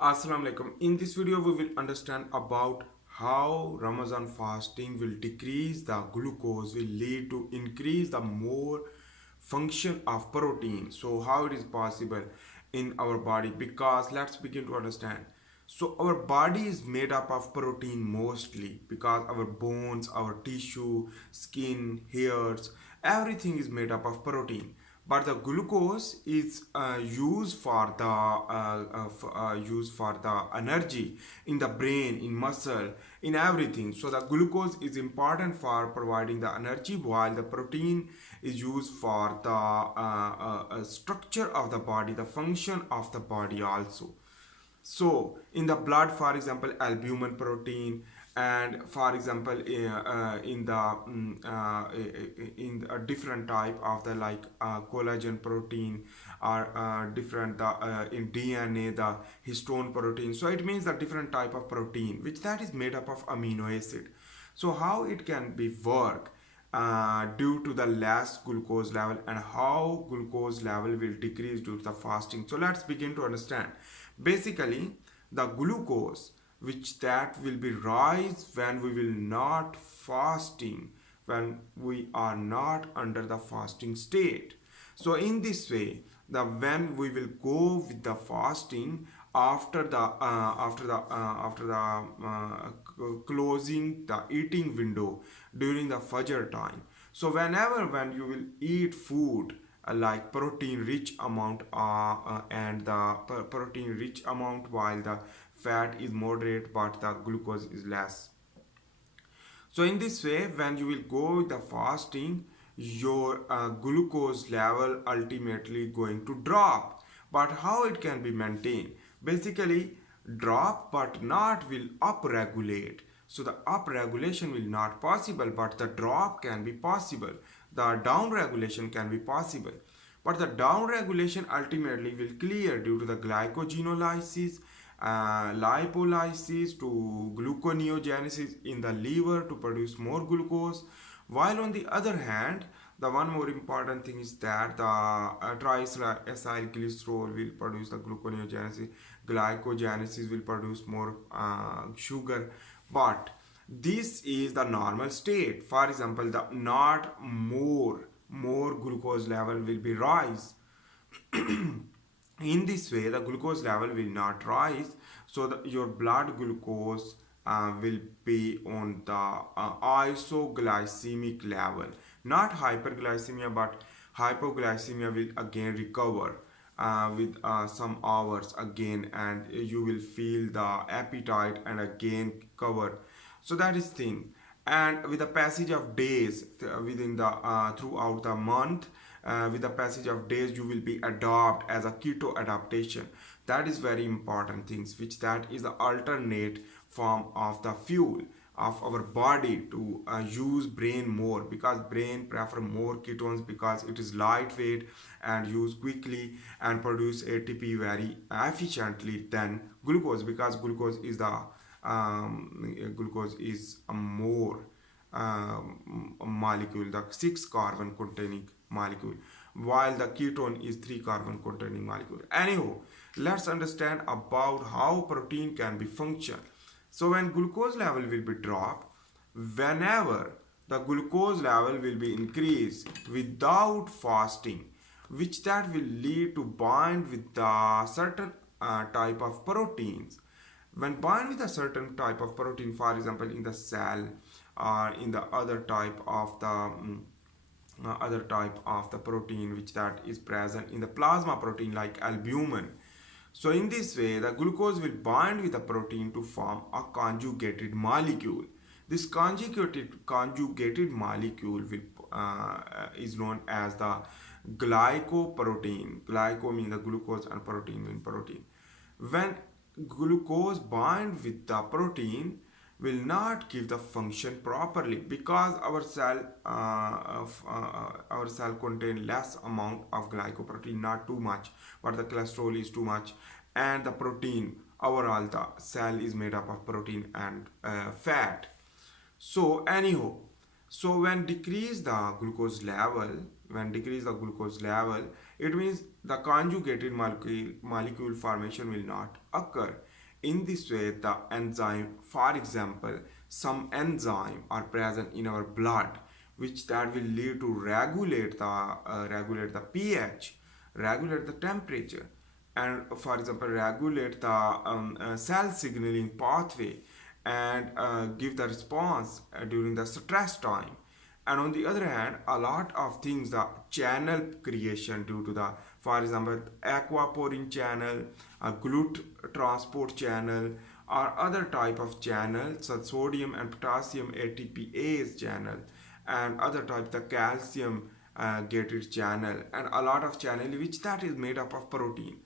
Assalamu alaikum. In this video, we will understand about how Ramadan fasting will decrease the glucose, will lead to increase the more function of protein. So how it is possible in our body? Because let's begin to understand. So our body is made up of protein mostly because our bones, our tissue, skin, hairs, everything is made up of protein, but the glucose is used for the energy in the brain, in muscle, in everything. So the glucose is important for providing the energy, while the protein is used for the structure of the body, the function of the body also. So in the blood, for example, albumin protein, and for example in the in a different type of the like collagen protein, or different the in DNA, the histone protein. So it means the different type of protein which that is made up of amino acid. So how it can be work due to the less glucose level, and how glucose level will decrease due to the fasting. So let's begin to understand. Basically, the glucose which that will be rise when we will not fasting, when we are not under the fasting state. So in this way, the when we will go with the fasting after the closing the eating window during the fajr time. So whenever when you will eat food like protein rich amount and the protein rich amount, while the fat is moderate but the glucose is less. So in this way, when you will go with the fasting, your glucose level ultimately going to drop. But how it can be maintained? Basically, drop but not will up regulate. So the up regulation will not possible, but the drop can be possible. The down regulation can be possible. But the down regulation ultimately will clear due to the glycogenolysis, lipolysis to gluconeogenesis in the liver to produce more glucose. While on the other hand, the one more important thing is that the triacylglycerol will produce the gluconeogenesis, glycogenesis will produce more sugar. But this is the normal state. For example, the not more glucose level will be rise. In this way, the glucose level will not rise, so your blood glucose will be on the isoglycemic level, not hyperglycemia, but hypoglycemia will again recover with some hours again, and you will feel the appetite and again cover. So that is thing. And with the passage of days within the throughout the month, with the passage of days, you will be adopt as a keto adaptation. That is very important things, which that is the alternate form of the fuel of our body to use brain more, because brain prefer more ketones because it is lightweight and use quickly and produce ATP very efficiently than glucose, because glucose is a more molecule, the 6 carbon containing molecule, while the ketone is 3 carbon containing molecule. Anyhow, let's understand about how protein can be function. So when glucose level will be dropped, whenever the glucose level will be increased without fasting, which that will lead to bind with the certain type of proteins. When bind with a certain type of protein, for example in the cell or in the other type of the protein which that is present in the plasma protein like albumin. So in this way, the glucose will bind with the protein to form a conjugated molecule. This conjugated molecule will is known as the glycoprotein. Glyco means the glucose and protein mean protein. When glucose bind with the protein, will not give the function properly, because our cell contain less amount of glycoprotein, not too much, but the cholesterol is too much, and the protein overall the cell is made up of protein and fat. So anyhow, so when decrease the glucose level, it means the conjugated molecule formation will not occur, In this way, the enzyme, for example, some enzyme are present in our blood, which that will lead to regulate the pH, regulate the temperature, and for example, regulate the cell signaling pathway, and give the response during the stress time. And on the other hand, a lot of things, the channel creation due to the, for example, aquaporin channel, a glut transport channel, or other type of channels, so sodium and potassium ATPase channel, and other type the calcium gated channel, and a lot of channel which that is made up of protein.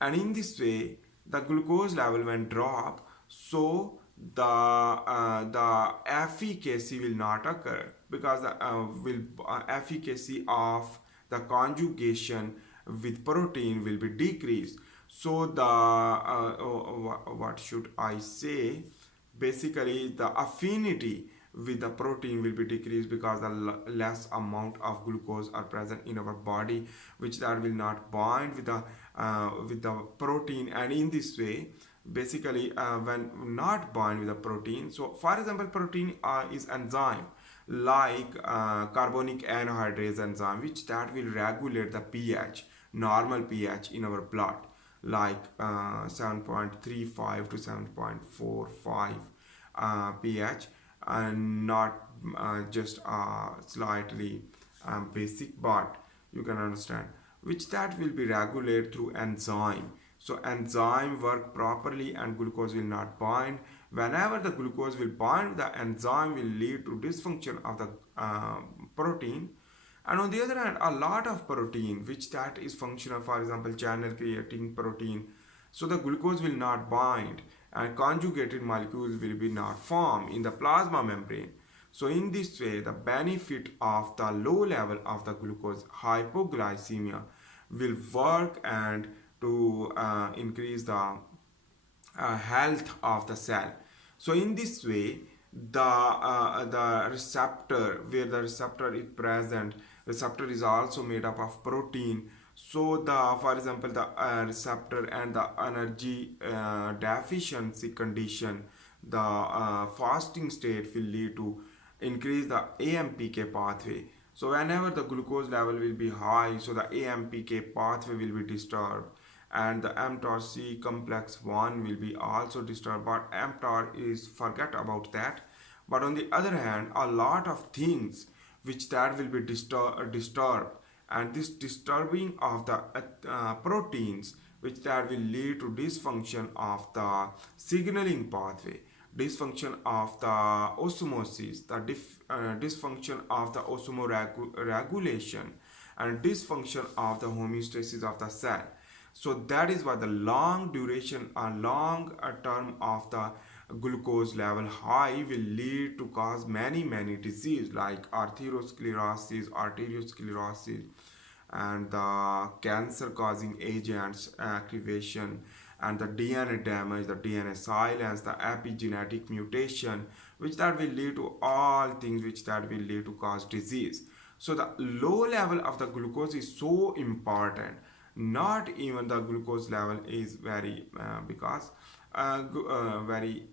And in this way, the glucose level when drop, so the efficacy will not occur, because the will efficacy of the conjugation with protein will be decreased. So the what should I say, basically the affinity with the protein will be decreased, because the less amount of glucose are present in our body, which that will not bind with the protein. And in this way, basically when not bind with the protein, so for example, protein is enzyme like carbonic anhydrase enzyme, which that will regulate the pH, normal pH in our blood, like 7.35 to 7.45 pH, and not just slightly basic, but you can understand, which that will be regulated through enzyme. So enzyme work properly and glucose will not bind. Whenever the glucose will bind, the enzyme will lead to dysfunction of the protein. And on the other hand, a lot of protein which that is functional, for example, channel creating protein, so the glucose will not bind and conjugated molecules will be not formed in the plasma membrane. So in this way, the benefit of the low level of the glucose, hypoglycemia, will work and to increase the health of the cell. So in this way, the receptor, where the receptor is present, receptor is also made up of protein. So the, for example, the receptor and the energy deficiency condition, the fasting state will lead to increase the AMPK pathway. So whenever the glucose level will be high, so the AMPK pathway will be disturbed, and the mTOR-C complex 1 will be also disturbed, but mTOR is forget about that. But on the other hand, a lot of things which that will be disturbed, and this disturbing of the proteins, which that will lead to dysfunction of the signaling pathway, dysfunction of the osmosis, the dysfunction of the osmoregulation, and dysfunction of the homeostasis of the cell. So that is why the long duration or long term of the glucose level high will lead to cause many disease like arteriosclerosis, and the cancer causing agents activation, and the DNA damage, the DNA silence, the epigenetic mutation, which that will lead to all things which that will lead to cause disease. So the low level of the glucose is so important. Not even the glucose level is very because very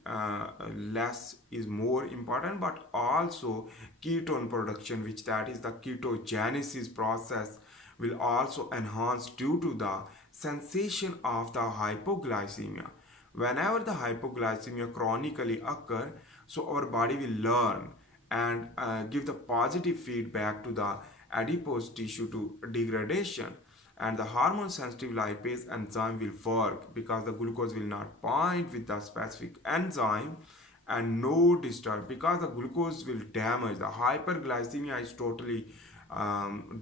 less is more important, but also ketone production, which that is the ketogenesis process, will also enhance due to the sensation of the hypoglycemia. Whenever the hypoglycemia chronically occur, so our body will learn and give the positive feedback to the adipose tissue to degradation, and the hormone sensitive lipase enzyme will work, because the glucose will not bind with the specific enzyme, and no disturb, because the glucose will damage, the hyperglycemia is totally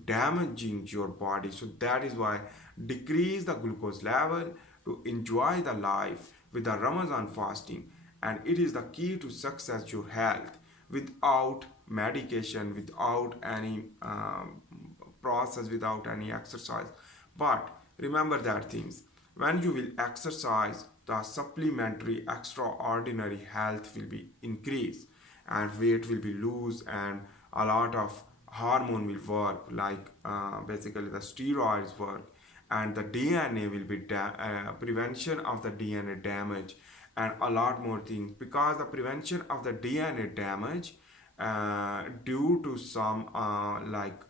damaging your body. So that is why decrease the glucose level to enjoy the life with the Ramadan fasting, and it is the key to success your health, without medication, without any process, without any exercise. But remember that things, when you will exercise, the supplementary extraordinary health will be increased, and weight will be loose, and a lot of hormone will work, like basically the steroids work, and the DNA will be prevention of the DNA damage, and a lot more things, because the prevention of the DNA damage due to some like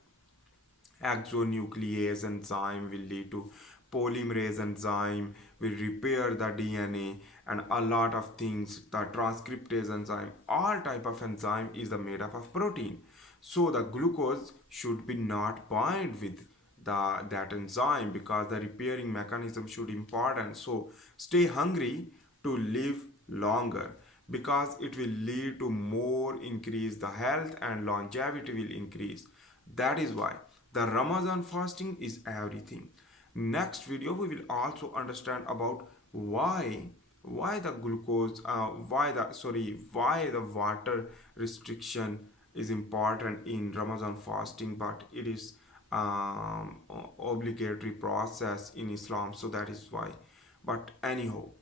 exonuclease enzyme will lead to polymerase enzyme will repair the DNA, and a lot of things, the transcriptase enzyme, all type of enzyme is the made up of protein. So the glucose should be not bind with that enzyme, because the repairing mechanism should important. So stay hungry to live longer, because it will lead to more increase the health and longevity will increase. That is why the Ramadan fasting is everything. Next video we will also understand about why the glucose why the water restriction is important in Ramadan fasting, but it is obligatory process in Islam, so that is why. But anyhow,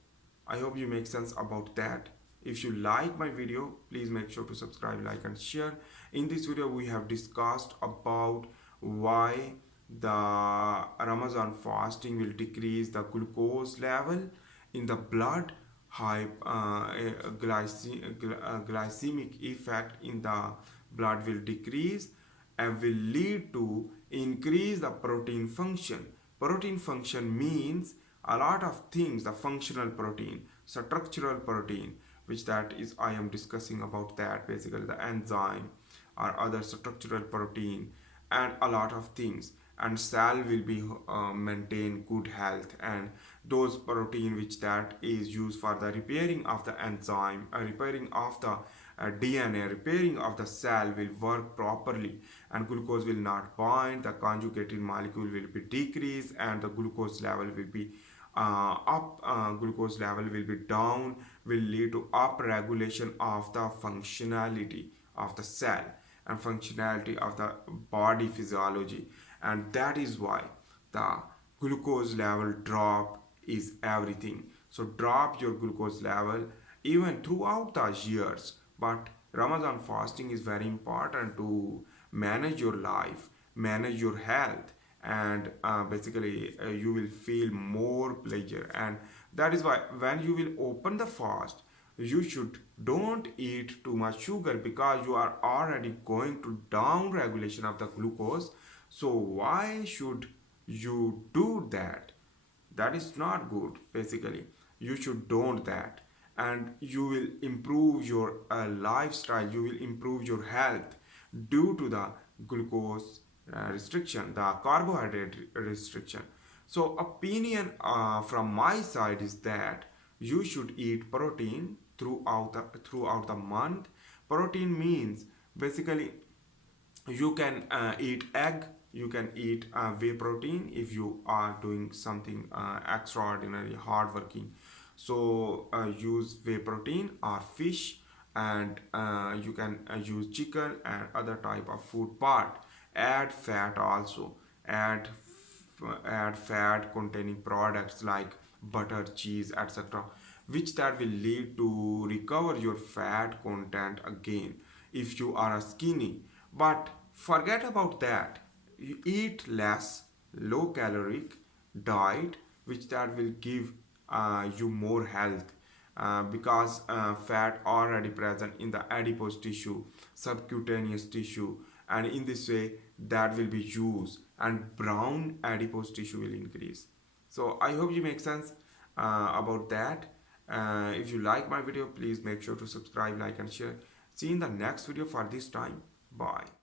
I hope you make sense about that. If you like my video, please make sure to subscribe, like and share. In this video we have discussed about why the Ramadan fasting will decrease the glucose level in the blood, glycemic effect in the blood will decrease and will lead to increase the protein function. Protein function means a lot of things, the functional protein, structural protein, which that is I am discussing about that, basically the enzyme or other structural protein, and a lot of things, and cell will be maintain good health, and those protein which that is used for the repairing of the enzyme, repairing of the DNA, repairing of the cell will work properly, and glucose will not bind, the conjugated molecule will be decreased, and the glucose level will be up, glucose level will be down, will lead to up regulation of the functionality of the cell and functionality of the body physiology. And that is why the glucose level drop is everything. So drop your glucose level even throughout the years, but Ramadan fasting is very important to manage your life, manage your health, and basically you will feel more pleasure. And that is why when you will open the fast, you should don't eat too much sugar, because you are already going to down regulation of the glucose. So why should you do that? That is not good, basically. You should don't that, and you will improve your lifestyle, you will improve your health due to the glucose restriction, the carbohydrate restriction. So opinion from my side is that you should eat protein throughout the month. Protein means basically you can eat egg, you can eat whey protein if you are doing something extraordinary hard working. So use whey protein or fish, and you can use chicken and other type of food, but add fat also, add add fat containing products like butter, cheese, etc., which that will lead to recover your fat content again if you are a skinny. But forget about that, you eat less low caloric diet, which that will give you more health, because fat already present in the adipose tissue, subcutaneous tissue, and in this way that will be used and brown adipose tissue will increase. So I hope you make sense about that. If you like my video, please make sure to subscribe, like and share. See you in the next video. For this time, bye.